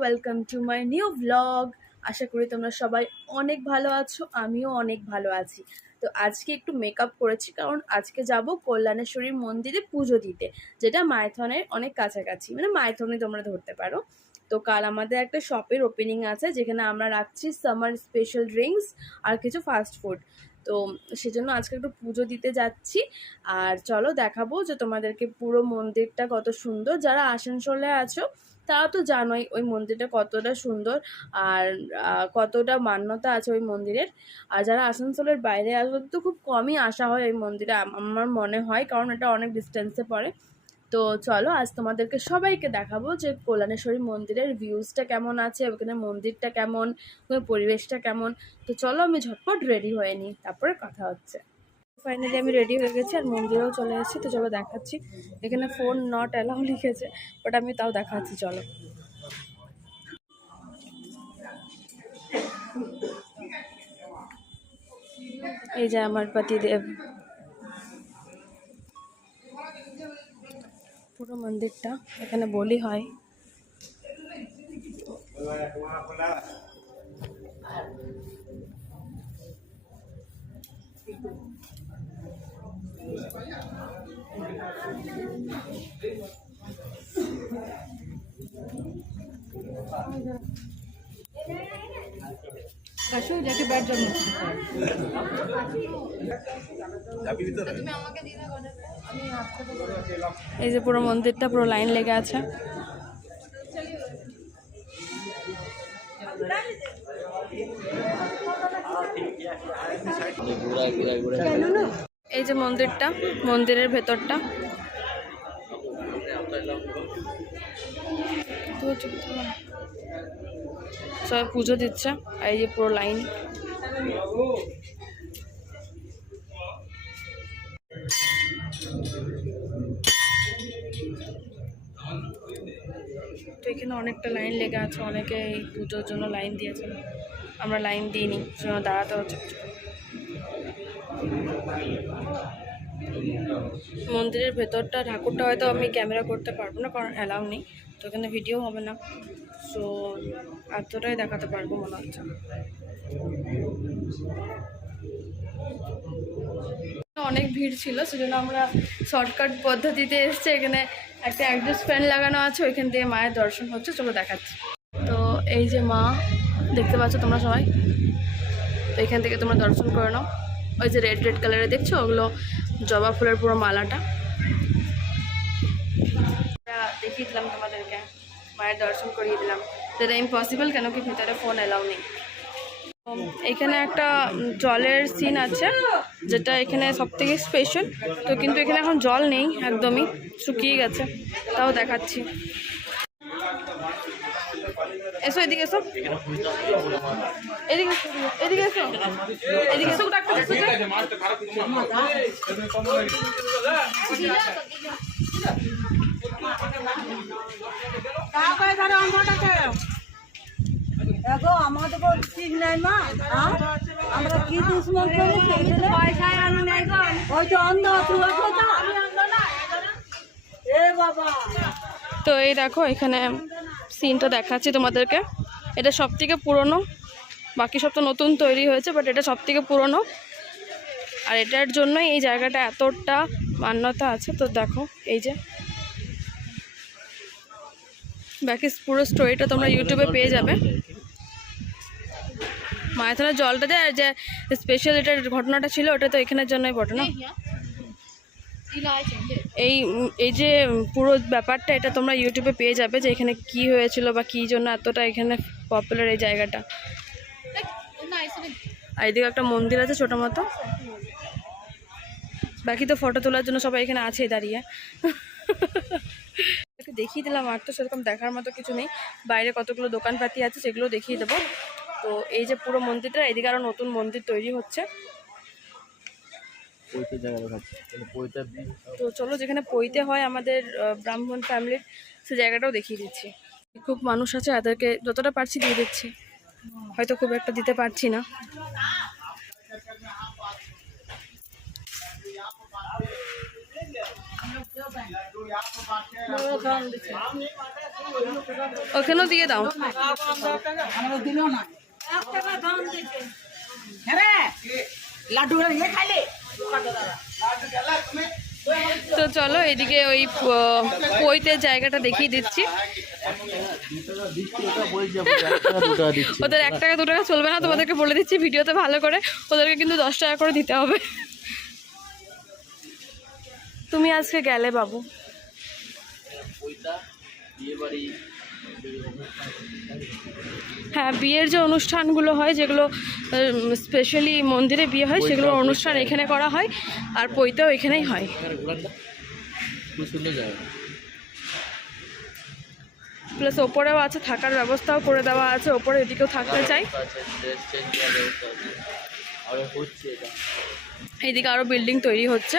Welcome to my new blog. আশা করি তোমরা সবাই অনেক ভালো আছো, আমিও অনেক ভালো আছি। তো আজকে একটু মেকআপ করেছি, কারণ আজকে যাব কল্যাণেশ্বরী মন্দিরে পুজো দিতে, যেটা মাইথনের অনেক কাছাকাছি, মানে মাইথনে তোমরা ধরতে পারো। তো কাল আমাদের একটা শপের ওপেনিং আছে, যেখানে আমরা রাখছি সামার স্পেশাল ড্রিঙ্কস আর কিছু ফাস্ট ফুড। তো সেজন্য আজকে একটু পুজো দিতে যাচ্ছি। আর চলো দেখাবো যে তোমাদেরকে পুরো মন্দিরটা কত সুন্দর। যারা আসানসোলে আছো তারা তো জানোই ওই মন্দিরটা কতটা সুন্দর আর কতটা মান্যতা আছে ওই মন্দিরের। আর যারা আসানসোলের বাইরে আসবে তো খুব কমই আসা হয় ওই মন্দিরে, আমার মনে হয়, কারণ এটা অনেক ডিস্টেন্সে পড়ে। তো চলো আজ তোমাদেরকে সবাইকে দেখাবো যে কল্যাণেশ্বরী মন্দিরের ভিউজটা কেমন আছে, ওখানে মন্দিরটা কেমন, ওখানে পরিবেশটা কেমন। তো চলো আমি ঝটপট রেডি হয়ে নিই, তারপরে কথা হচ্ছে। ফাইনালি আমি রেডি হয়ে গেছি আর মন্দিরেও চলে এসেছি। তো চলো দেখাচ্ছি। এখানে ফোন নট অ্যালাউ লিখেছে, বাট আমি তাও দেখাচ্ছি। চলো, এই যে আমার পতিদেব। পুরো মন্দিরটা, এখানে বলি হয়। এই যে পুরো মন্দিরটা পুরো লাইন লেগে আছে। এই যে মন্দিরটা, মন্দিরের ভেতরটা। সবাই পুজো দিচ্ছে আর এই যে পুরো লাইন। তো এখানে অনেকটা লাইন লেগে আছে, অনেকে এই পুজোর জন্য লাইন দিয়েছে। আমরা লাইন দিইনি, সেজন্য দাঁড়াতে হচ্ছে। মন্দিরের ভেতরটা, ঠাকুরটা হয়তো আমি ক্যামেরা করতে পারবো না, কারণ অ্যালাউ নেই। তো এখানে ভিডিও হবে না, সো এতটাই দেখাতে পারবো মনে হচ্ছে। অনেক ভিড় ছিল, সেজন্য আমরা শর্টকাট পদ্ধতিতে এসেছি। এখানে একটা অ্যাডজাস্ট ফ্যান লাগানো আছে, ওইখান থেকে মায়ের দর্শন হচ্ছে। চলো দেখাচ্ছি। তো এই যে মা, দেখতে পাচ্ছ তোমরা সবাই। তো এখান থেকে তোমরা দর্শন করে নাও। ওই যে রেড রেড কালারে দেখছো, ওগুলো জবা ফুলের পুরো মালাটা। দেখিয়ে দিলাম তোমাদেরকে, মায়ের দর্শন করিয়ে দিলাম। যেটা ইম্পসিবল, কেন কি ভিতরে ফোন অ্যালাউ নেই। এখানে একটা জলের সিন আছে, যেটা এখানে সব থেকে স্পেশাল। তো কিন্তু এখানে এখন জল নেই, একদমই শুকিয়ে গেছে। তাও দেখাচ্ছি। এসো এদিকে, এসো এদিকে, এদিকে এসো, এদিকে এসো। দেখো আমাদের ঠিক নাই মা, আমরা কি দুশ্মন করি পয়সায় আনু নাই গো, ওই তো অন্ধ এ বাবা। তো এই দেখো এখানে সিনটা দেখাচ্ছি তোমাদেরকে। এটা সব থেকে পুরনো, বাকি সব তো নতুন তৈরি হয়েছে, বাট এটা সব থেকে পুরনো। আর এটার জন্যই এই জায়গাটা এতটা মান্যতা আছে। তো দেখো এই যে বাকি পুরো স্টোরিটা তোমরা ইউটিউবে পেয়ে যাবে। মায়াথানের জলটা দেয়, আর যে স্পেশাল এটার ঘটনাটা ছিল, ওটা তো এখানের জন্যই ঘটনা। এই যে পুরো ব্যাপারটা, এটা তোমরা ইউটিউবে পেয়ে যাবে, যে এখানে কি হয়েছিল বা কী জন্য এতটা এখানে পপুলার এই জায়গাটা। আর এদিকে একটা মন্দির আছে ছোটো মতো। বাকি তো ফটো তোলার জন্য সবাই এখানে আছে দাঁড়িয়ে। দেখিয়ে দিলাম, আর তো সেরকম দেখার মতো কিছু নেই। বাইরে কতগুলো দোকানপাতি আছে, সেগুলো দেখিয়ে দেবো। তো এই যে পুরো মন্দিরটা, এদিকে আরও নতুন মন্দির তৈরি হচ্ছে। তো চলো, যেখানে পইতে হয় আমাদের ব্রাহ্মণ ফ্যামিলির, সে জায়গাটাও দেখিয়ে দিচ্ছি। খুব মানুষ আছে, তাদেরকে যতটা পারছি দিয়ে দিচ্ছি, হয়তো খুব একটা দিতে পারছি না। ওখানেও দিয়ে দাও। আমরা দিল না 1 টাকা দাম দিতে। হ্যাঁ লাড্ডু খাইলে তো চলো এদিকে ওই পইতের জায়গাটা দেখিয়ে দিচ্ছি। ওদের 1 টাকা 2 টাকা চলবে না, তোমাদেরকে বলে দিচ্ছি ভিডিওতে ভালো করে, ওদেরকে কিন্তু 10 টাকা করে দিতে হবে। তুমি আজকে গেলে বাবু? হ্যাঁ, বিয়ের যে অনুষ্ঠানগুলো হয়, যেগুলো স্পেশালি মন্দিরে বিয়ে হয়, সেগুলো অনুষ্ঠান এখানে করা হয়, আর পৈতেও এখানেই হয়। প্লাস ওপরেও আছে, থাকার ব্যবস্থাও করে দেওয়া আছে ওপরে, এদিকেও থাকতে চাই। এইদিকে আরও বিল্ডিং তৈরি হচ্ছে,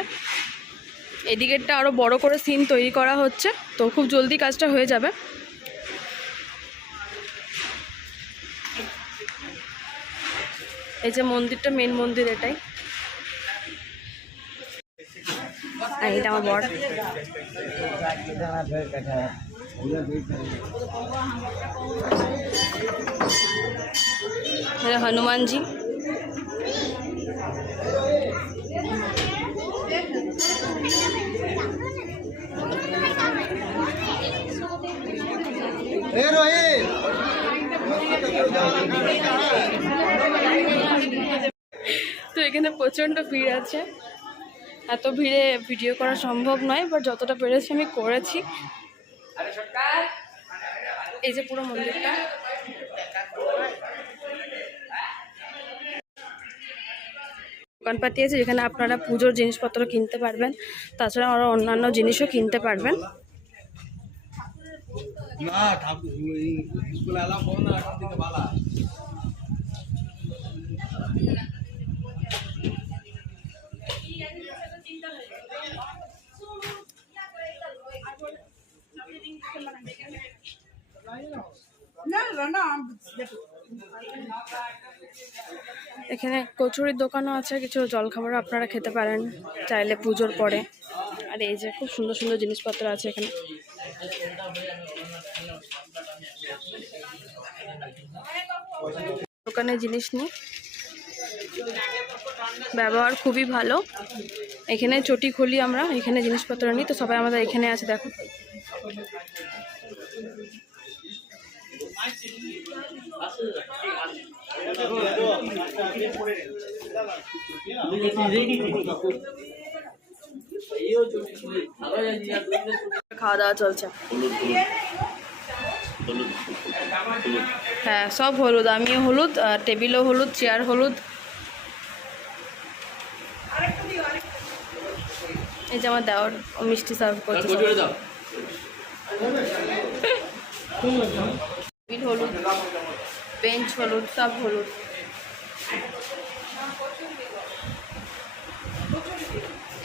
এদিকেরটা আরও বড় করে সিন তৈরি করা হচ্ছে, তো খুব জলদি কাজটা হয়ে যাবে। এই যে মন্দিরটা, মেন মন্দির এটাই। এটা আমার বর। হনুমানজি। তো এখানে প্রচণ্ড ভিড় আছে, এত ভিড়ে ভিডিও করা সম্ভব নয়, বাট যতটা পেরেছি আমি করেছি। এই যে পুরো মন্দিরটা, দোকানপাতি আছে যেখানে আপনারা পুজোর জিনিসপত্র কিনতে পারবেন, তাছাড়া আরও অন্যান্য জিনিসও কিনতে পারবেন। এখানে কচুরির দোকানও আছে, কিছু জলখাবারও আপনারা খেতে পারেন চাইলে পুজোর পরে। আর এই যে খুব সুন্দর সুন্দর জিনিসপত্র আছে এখানে। দোকানে জিনিস নিই, ব্যবহার খুবই ভালো। এখানে চটি খুলি আমরা, এখানে জিনিসপত্র নিই, তো সবাই আমাদের এখানে আছে দেখো। খাওয়া দাওয়া চলছে। হ্যাঁ, সব হলুদ, আমিও হলুদ, টেবিলও হলুদ, চেয়ার হলুদ। এই যে আমার দেওয়ার মিষ্টি সার্ভ করছে। টেবিল হলুদ, বেঞ্চ হলুদ, সব হলুদ।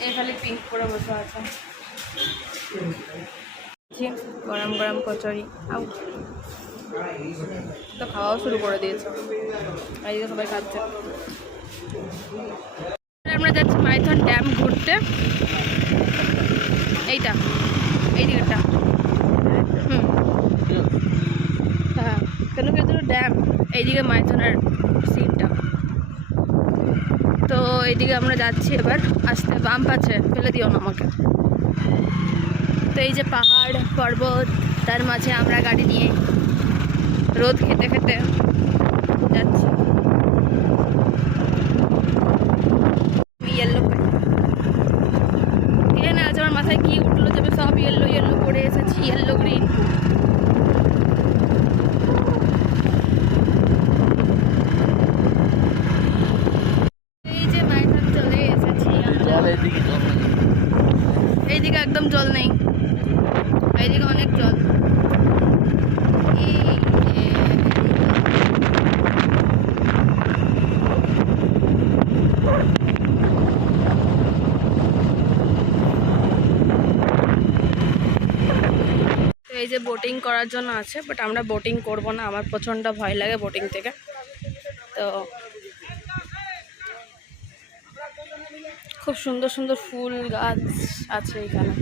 এই খালি পিঙ্ক করে বসে আছে। গরম গরম কচুরি, আউ তো খাওয়াও শুরু করে দিয়েছে, এইদিকে সবাই খাচ্ছে। আমরা যাচ্ছি মাইথন ড্যাম ঘুরতে, এইটা এই দিকটা। হ্যাঁ, কেন কি ড্যাম, এইদিকে মাইথনের সিনটা। তো এইদিকে আমরা যাচ্ছি, এবার আসতে বাম পাচ্ছে, ফেলে দিও না আমাকে। তো এই যে পাহাড় পর্বত, তার মাঝে আমরা গাড়ি নিয়ে রোদ খেতে খেতে যাচ্ছি। ইয়েলো এখানে আজ আমার মাথায় কি উঠলো, যাবে সব ইয়েলো ইয়েলো করে এসেছি, ইয়েলো গ্রিন। এই যে মাইথন চলে এসেছি, এইদিকে একদম জল নেই, এইদিকে অনেক জল। এই যে বোটিং করার জন্য আছে, বাট আমরা বোটিং করব না, আমার প্রচণ্ড ভয় লাগে বোটিং থেকে। তো খুব সুন্দর সুন্দর ফুল গাছ আছে এখানে।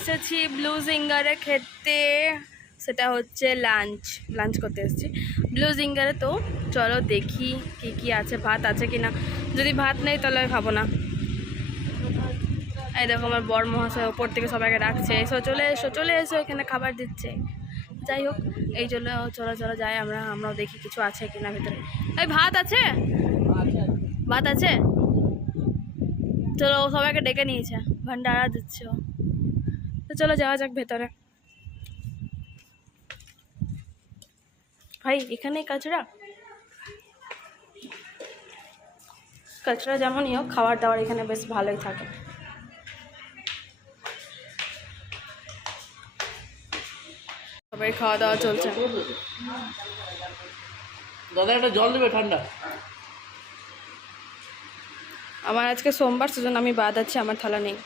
এসেছি ব্লু জিঙ্গারে খেতে, সেটা হচ্ছে লাঞ্চ করতে এসেছি ব্লু জিঙ্গারে। তো চলো দেখি কি কি আছে, ভাত আছে কি না। যদি ভাত নেই তাহলে খাবো না। এই দেখো আমার বর মহাশয় ওপর থেকে সবাইকে ডাকছে, এসো চলে এসো চলে এসো, এখানে খাবার দিচ্ছে। যাই হোক, এই জন্য চলো যাই আমরাও দেখি কিছু আছে কিনা ভিতরে। এই ভাত আছে, ভাত আছে। চলো, ও সবাইকে ডেকে নিয়েছে, ভান্ডারা দিচ্ছে ও। তো চলো যাওয়া যাক ভেতরে। ভাই এখানে কাঁচরা যেমনই হোক, খাবার দাবার এখানে বেশ ভালোই থাকে। সবাই খাওয়া দাওয়া চলছে। দাদা একটা জল দেবে ঠান্ডা। আমার আজকে সোমবার, সেজন্য আমি বাদ আছি, আমার থালা নেই।